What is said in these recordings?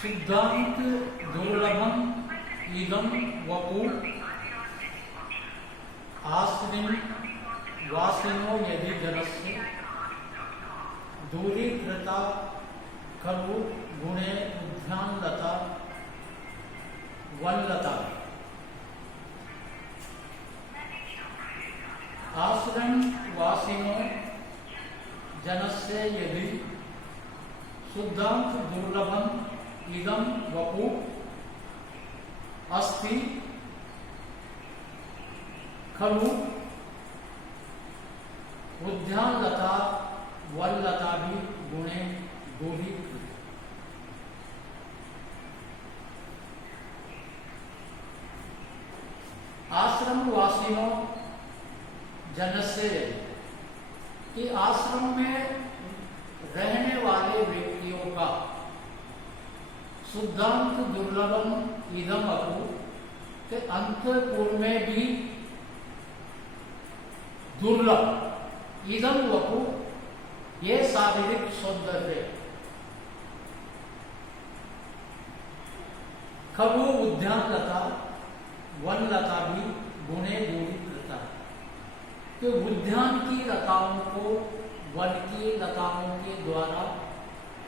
सिद्धांत दुर्लभम इदम वपु आश्रिम वासिनो यदि जरस्य दूरीकृता खलु गुणे उद्यानलता वल्लता। आश्रम वासिनो जनस्य यदि शुद्धांत दुर्लभम इदम वपु अस्ति खलु उद्यानलता वल्लता भी गुणे दूरीकृत। आश्रम वासियों जनस्य कि आश्रम में रहने वाले व्यक्तियों का शुद्धांत दुर्लभम इदम वपु के अंतपुर में भी दुर्लभ इदम वपु ये शारीरिक सौंदर्य खलु उद्यानलता वनलता भी गुणे दूरीकृता। तो उद्यान की लताओं को वन की लताओं के द्वारा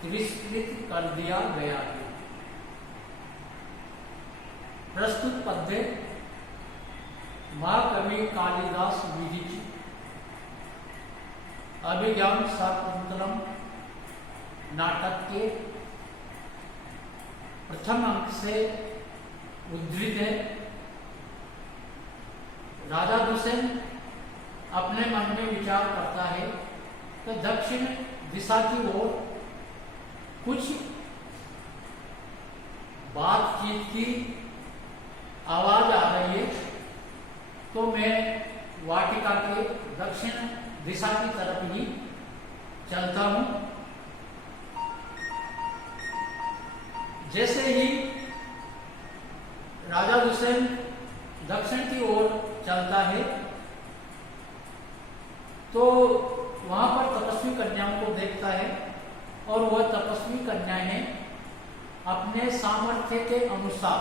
तिरस्कृत कर दिया गया है। प्रस्तुत पद्य महाकवि कालिदास विरचित अभिज्ञान शाकुंतलम नाटक के प्रथम अंक से उद्धृत है। राजा दुष्यंत अपने मन में विचार करता है कि दक्षिण दिशा की ओर कुछ बातचीत की आवाज आ रही है, तो मैं वाटिका के दक्षिण दिशा की तरफ ही चलता हूं। जैसे ही राजा दुष्यंत दक्षिण की ओर चलता है तो वहां पर तपस्वी कन्याओं को देखता है और वह तपस्वी कन्याएं अपने सामर्थ्य के अनुसार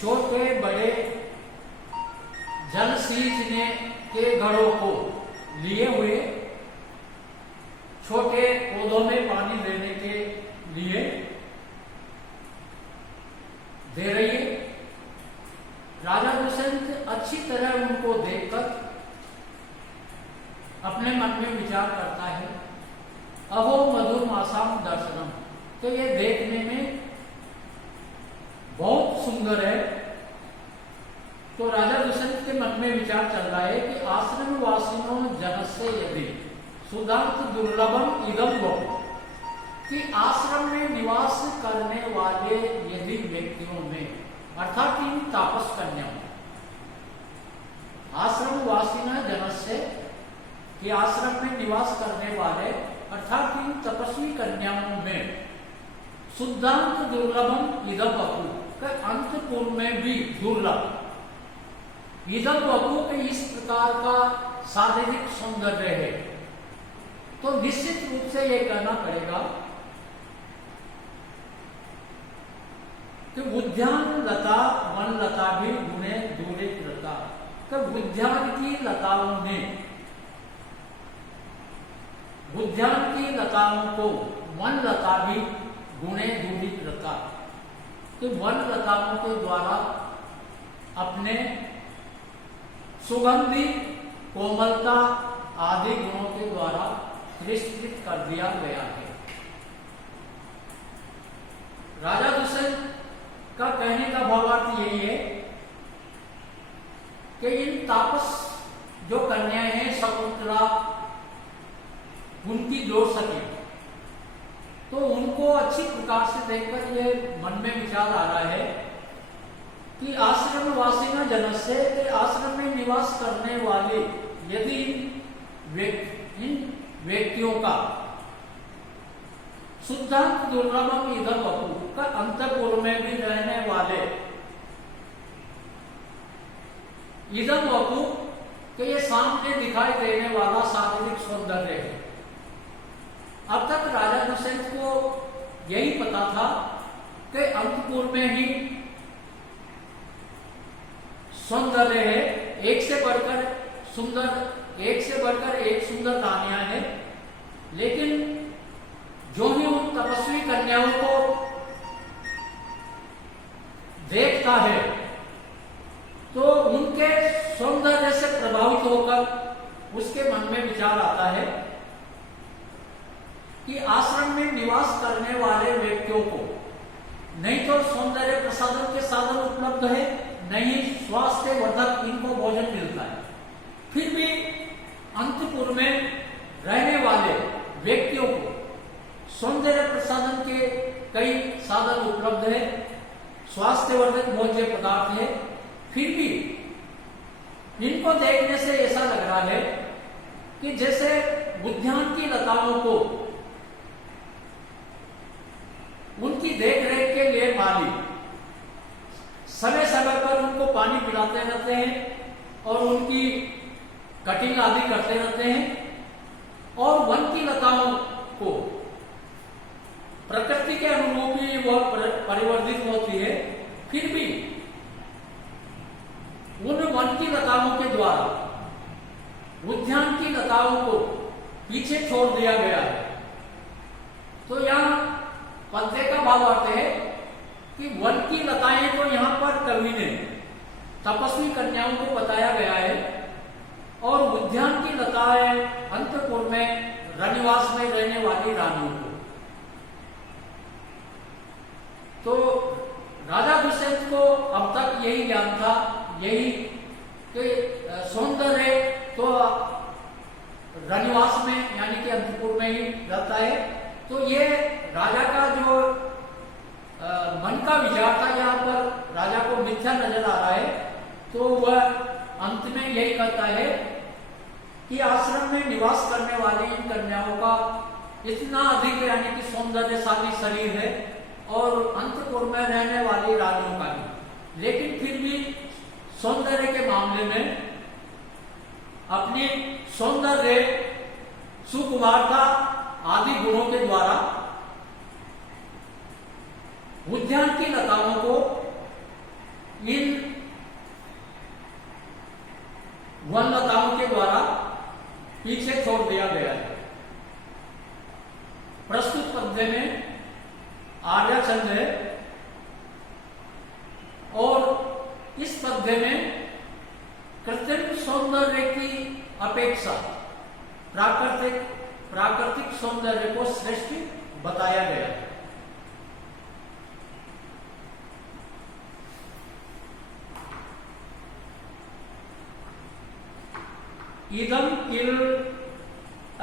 छोटे बड़े जल सींचने के घड़ों को लिए हुए छोटे पौधों में पानी देने के लिए दे रही है। राजा दुष्यंत अच्छी तरह उनको देखकर अपने मन में विचार करता है, अहो मधुर मासाम दर्शनम, तो ये देखने में बहुत सुंदर है। तो राजा दुष्यंत के मन में विचार चल रहा है कि आश्रम वासिनों जनस्य यदि सुधांत दुर्लभम इदम वपु, कि आश्रम में निवास करने वाले यदि व्यक्तियों में अर्थात इन तापस कन्याओं, आश्रम वासिना जनस्य कि आश्रम में निवास करने वाले अर्थात इन तपस्वी कन्याओं में शुद्धांत दुर्लभम इदम वपु का अंतपुर में भी दुर्लभ इदम वपु के इस प्रकार का शारीरिक सौंदर्य है, तो निश्चित रूप से यह कहना पड़ेगा कि उद्यान लता वन लता भी गुणे दूरीकृता। तो उद्यान की लताओं ने उद्यान की लताओं को वन लता भी गुणे दूरीकृता, तो वन लताओं के द्वारा अपने सुगंधी कोमलता आदि गुणों के द्वारा तिरस्कृत कर दिया गया है। राजा दुष्यंत का कहने का भावार्थ यही है कि इन तापस जो कन्याएं हैं शकुंतला, उनकी जो सखी, तो उनको अच्छी प्रकार से देखकर ये मन में विचार आ रहा है कि आश्रम वासिना जनस्य के आश्रम में निवास करने वाले यदि इन व्यक्तियों का शुद्धांत दुर्लभम इदम वपु का अंतपुर में भी रहने वाले इदम वपु के ये सामने दिखाई देने वाला शारीरिक सौंदर्य है। अब तक राजा दुष्यंत को यही पता था कि अंतपुर में ही सौंदर्य है, एक से बढ़कर एक सुंदर कहानियां हैं। लेकिन जो ही उन तपस्वी कन्याओं को देखता है तो उनके सौंदर्य से प्रभावित होकर उसके मन में विचार आता है कि आश्रम में निवास करने वाले व्यक्तियों को नहीं तो सौंदर्य प्रसाधन के साधन उपलब्ध है, नहीं स्वास्थ्य वर्धक इनको भोजन मिलता है, फिर भी अंतपुर में रहने वाले व्यक्तियों को सौंदर्य प्रसाधन के कई साधन उपलब्ध है, स्वास्थ्यवर्धक भोज्य पदार्थ है, फिर भी इनको देखने से ऐसा लग रहा है कि जैसे उद्यान की लताओं को उनकी देखरेख के लिए माली समय समय पर उनको पानी पिलाते रहते हैं और उनकी कटिंग आदि करते रहते हैं, और वन की लताओं को प्रकृति के अनुरूप ही वह परिवर्तित होती है, फिर भी उन वन की लताओं के द्वारा उद्यान की लताओं को पीछे छोड़ दिया गया है। तो यहाँ पद्य का भाव अर्थ है कि वन की लताएं तो यहाँ पर कवि ने तपस्वी कन्याओं को बताया गया है, और उद्यान की लताएं अंतपुर में रनिवास में रहने वाली रानियों को। तो राजा दुष्यंत को अब तक यही ज्ञान था, यही कि सौंदर्य तो रनिवास में यानी कि अंतपुर में ही रहता है। तो ये राजा का जो मन का विचार था, यहाँ पर राजा को मिथ्या नजर आ रहा है, तो वह अंत में यही कहता है कि आश्रम में निवास करने वाली इन कन्याओं का इतना अधिक यानी कि सौंदर्यशाली शरीर है, और अंतपुर में रहने वाली रानियों का भी, लेकिन फिर भी सौंदर्य के मामले में अपनी सौंदर्य सुकुमारता आदि गुणों के द्वारा उद्यान की लताओं को इन वन लताओं के द्वारा पीछे छोड़ दिया गया है। प्रस्तुत पद्य में आर्या छंद है, और इस पद्य में कृत्रिम सौंदर्य की अपेक्षा प्राकृतिक सौंदर्य को श्रेष्ठ बताया गया है। इदम किल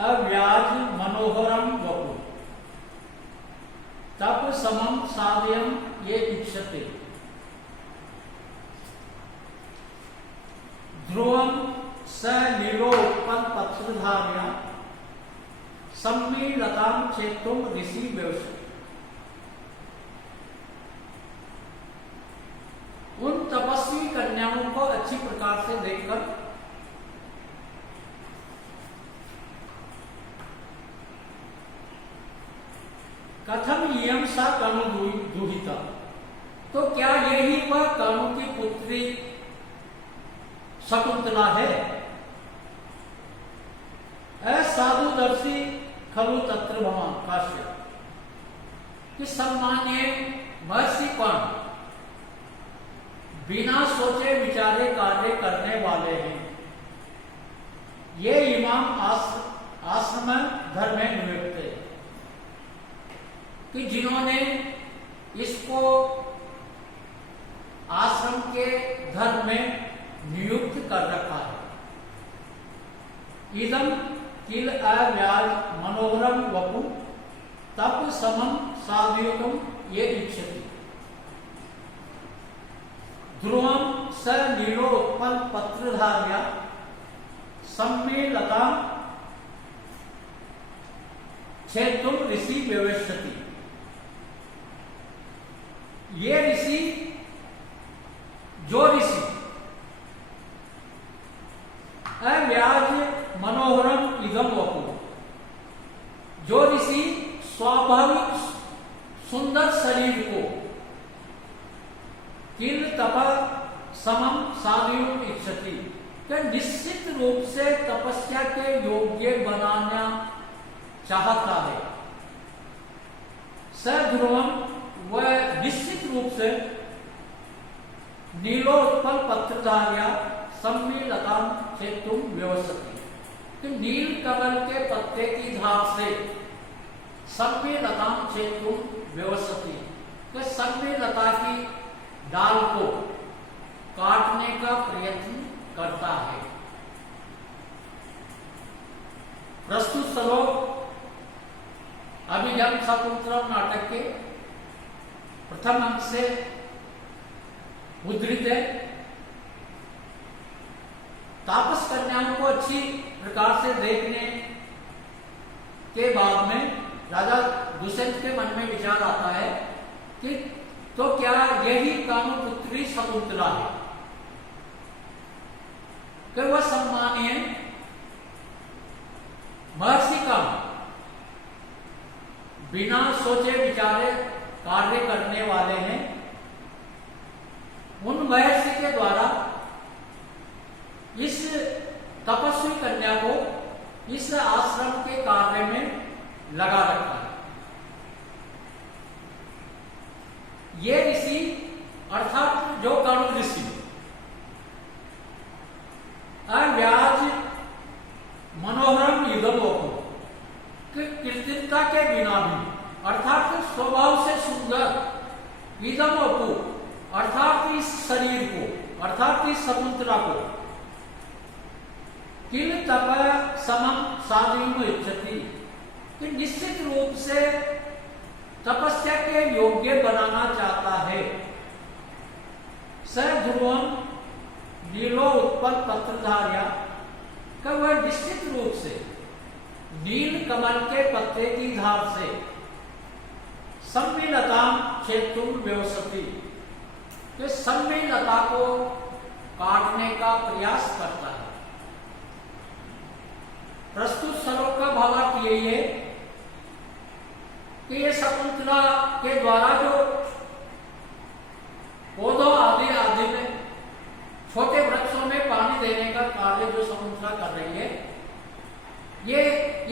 अव्याज मनोहरम वपु तप समम साध्यम ये इच्छते ध्रुवम स नीलोत्पन्न पत्रधार्या सम्मीलताम चेतुम ऋषि व्यवसाय। उन तपस्वी कन्याओं को अच्छी प्रकार से देखकर कथम यम सा कनु दुहिता, तो क्या यही वह कनु की पुत्री शकुंतला है? असाधुदर्शी खलु तत्र भवान काश्यप, कि सम्मान्य महर्षि कौन बिना सोचे विचारे कार्य करने वाले हैं, ये इमाम आश्रम धर्म में नियुक्त है, कि जिन्होंने इसको आश्रम के धर्म में नियुक्त कर रखा है। इदम किल अव्याज मनोहरम वपु तप समम साधयुतम ये इच्छति ध्रुवम स नीलो उत्पल पत्रधार्या सम्मेलता छेतुम ऋषि व्यवस्थिति। ये ऋषि जो ऋषि अव्याज मनोहरम इदम वपु, जो ऋषि स्वाभाविक सुंदर शरीर को किल तप समम साधुम इच्छति, कि निश्चित रूप से तपस्या के योग्य बनाना चाहता है। स ध्रुवम, वह निश्चित रूप से नीलोत्पल पत्रधार्या सम्मिलता चेतुम व्यवस्थित, कि नील कमल के पत्ते की धार से सम्मिलता चेतुम व्यवस्थित, कि सम्मिलता की डाल को काटने का प्रयत्न करता है। प्रस्तुत श्लोक अभिज्ञान शाकुंतलम नाटक के प्रथम अंक से उद्धृत है। तापस कन्याओं को अच्छी प्रकार से देखने के बाद में राजा दुष्यंत के मन में विचार आता है कि तो क्या यही कामपुत्री शकुंतला है, कि वह सम्मानीय महर्षि का बिना सोचे विचारे कार्य करने वाले हैं। उन महर्षि के द्वारा इस तपस्वी कन्या को इस आश्रम के कार्य में लगा रखा है। ये ऋषि अर्थात जो कर्ण ऋषि अव्याज मनोहरम युगलोको, कृत्रिमता के बिना भी अर्थात स्वभाव से सुंदर इदमोपु, अर्थात इस शरीर को अर्थात इस शकुंतला को किल तप समम साधुम इच्छति, कि निश्चित रूप से तपस्या के योग्य बनाना चाहता है। स ध्रुवम नीलो उत्पल पत्रधार्या, का वह निश्चित रूप से नील कमल के पत्ते की धार से सम्मिलता चेतुम व्यवस्थित, कि सम्मिलता को काटने का प्रयास करता है। प्रस्तुत श्लोक का भावार्थ यही है कि ये शकुंतला के द्वारा जो पौधों आदि आदि में छोटे वृक्षों में पानी देने का कार्य जो शकुंतला कर रही है, ये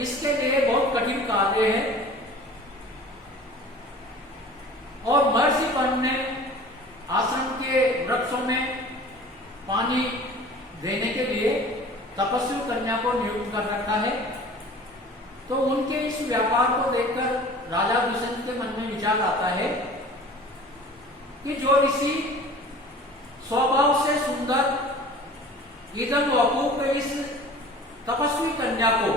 इसके लिए बहुत कठिन कार्य है। और महर्षिगण ने आश्रम के वृक्षों में पानी देने के लिए तपस्वी कन्या को नियुक्त कर रखा है। तो उनके इस व्यापार को देखकर राजा दुष्यंत के मन में विचार आता है कि जो ऋषि स्वभाव से सुंदर इदम वकूफ इस तपस्वी कन्या को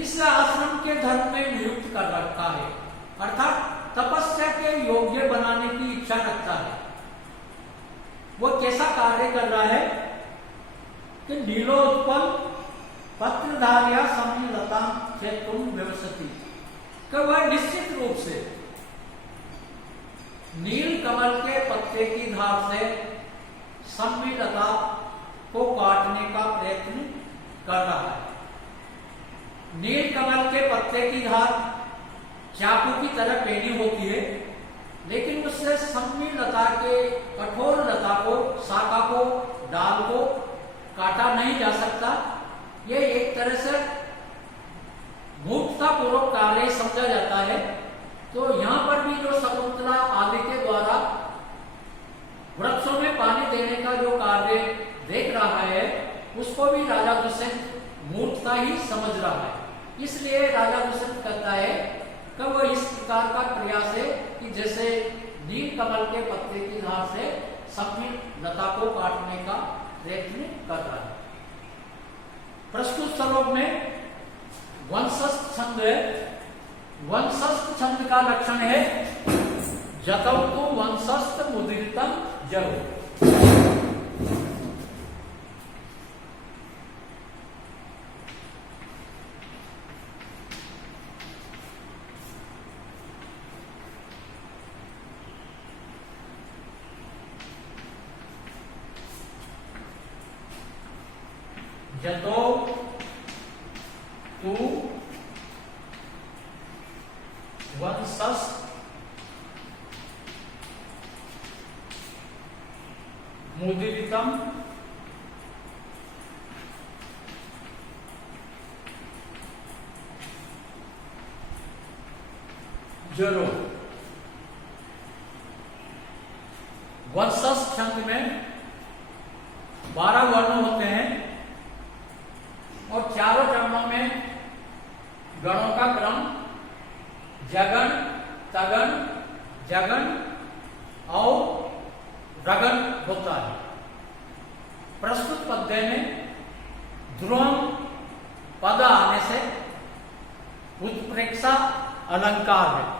इस आश्रम के धर्म में नियुक्त कर रखा है, अर्थात तपस्या के योग्य बनाने की इच्छा रखता है। वो कैसा कार्य कर रहा है कि नीलोत्पल पत्रधार्या सम्मिलता चेतुम व्यवस्थित, कि वह निश्चित रूप से नील कमल के पत्ते की धार से सम्मिलता को काटने का प्रयत्न कर रहा है। नील कमल के पत्ते की धार चाकू की तरह पेनी होती है, लेकिन उससे सम्मिलता के कठोर लता को, शाखा को, डाल को काटा नहीं जा सकता। ये एक तरह से मूर्खता पूर्वक कार्य समझा जाता है। तो यहाँ पर भी जो शकुंतला आदि के द्वारा वृक्षों में पानी देने का जो कार्य देख रहा है, उसको भी राजा दुष्यंत मूर्खता ही समझ रहा है। इसलिए राजा दुष्यंत कहता है कि वह इस प्रकार का प्रयास है कि जैसे नील कमल के पत्ते की धार से सम्मिलता को काटने का प्रयत्न कर रहा है। प्रस्तुत श्लोक में वंशस्थ छंद है। वंशस्थ छंद का लक्षण है जतौ तो वंशस्थ मुद्रितम जब। जतो तू वंशस्थ मुदितम, जरो। वर्षस छंद में 12 वर्ण होते हैं और चारों चरणों में गणों का क्रम जगन, तगन, जगन और रगन होता है। प्रस्तुत पद्य में ध्रुवम पद आने से उत्प्रेक्षा अलंकार है।